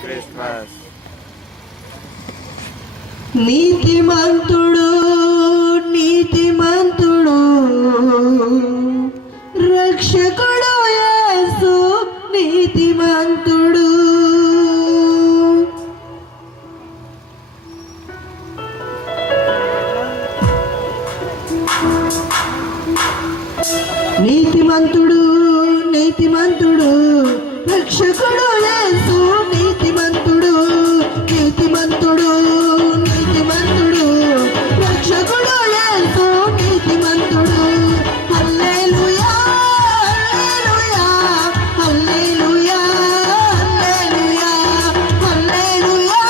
Christmas. నీతిమంతుడు నీతిమంతుడు రక్షకుడు యేసు నీతిమంతుడు. నీతిమంతుడు నీతిమంతుడు రక్షకుడు యేసు నీతిమంతుడు. నీతిమంతుడు నీతిమంతుడు రక్షకుడు యేసు నీతిమంతుడు. హల్లెలూయా హల్లెలూయా హల్లెలూయా హల్లెలూయా హల్లెలూయా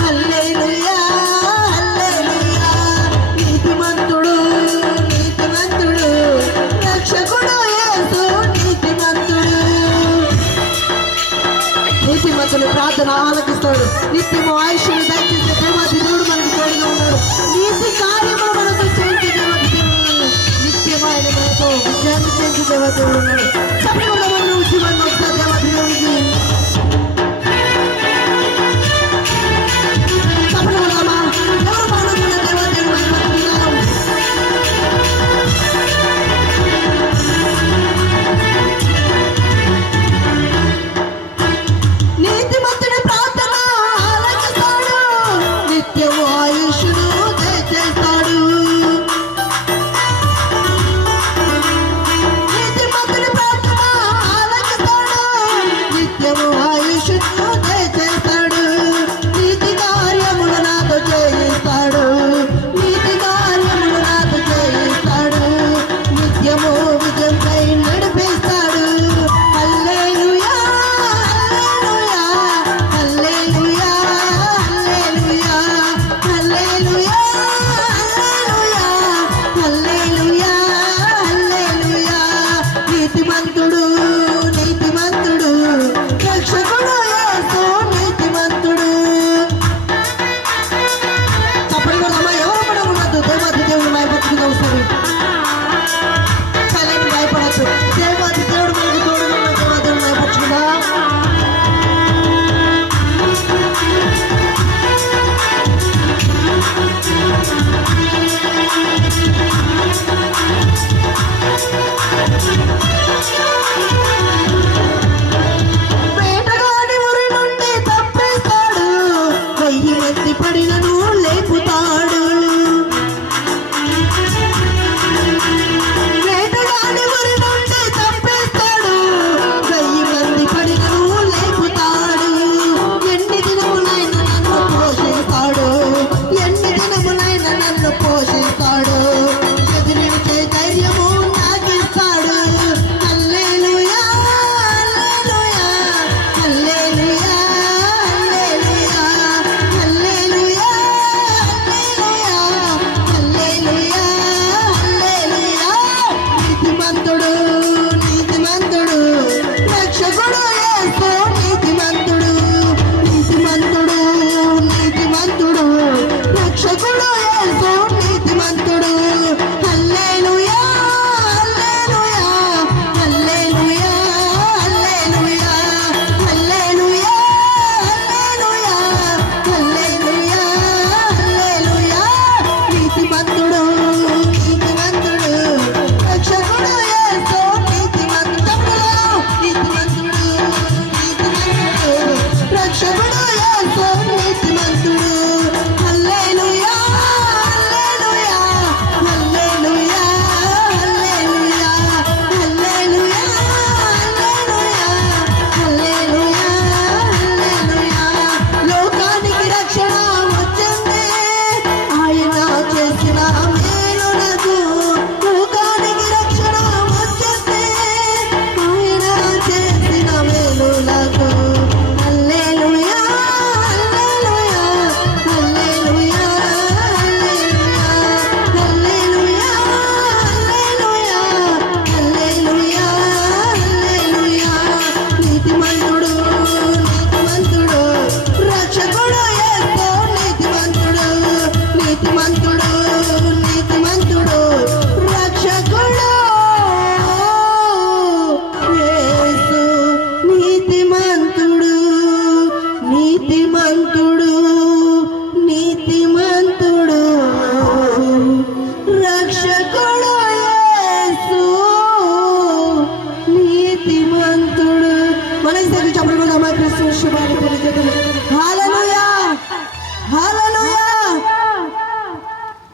హల్లెలూయా హల్లెలూయా. నీతిమంతుడు నీతిమంతుడు రక్షకుడు యేసు నీతిమంతుడు. నీతిమంతుడు ప్రార్థన ఆలకిస్తాడు. నిత్యము ఆయుష్ను దయచేసే దేవాది దేవుడు మనకు తోడుగా ఉన్నాడు. నీతి కార్యములు మనకు చేయించే దేవాది నిత్యమైన మనతో విజయాన్ని చేయించే దేవాది దేవుడు ఉన్నాడు. చెప్పకుండా మనం జీవనం వస్తా దేవాది దేవుడికి చెప్పడం ఎవరు మానవుల దేవాది దేవుడు నీతిమంతుడి ప్రార్థన ఆలకిస్తాడు. నిత్యము ఆయుష్ను దయచేస్తాడు. నీతిమంతుడి ప్రార్థన ఆలకిస్తాడు. నిత్యము ఆయుష్ను దయచేస్తాడు. నీతి కార్యములు నాతో చేయిస్తాడు. నీతి కార్యములు నాతో చేయిస్తాడు. నిత్యము విజయంపై నడిపిస్తాడు. హల్లెలూయా హల్లెలూయా హల్లెలూయా హల్లెలూయా హల్లెలూయా హల్లెలూయా. నీతిమంతుడు నీతిమంతుడు రక్షకుడు యేసు నీతిమంతుడు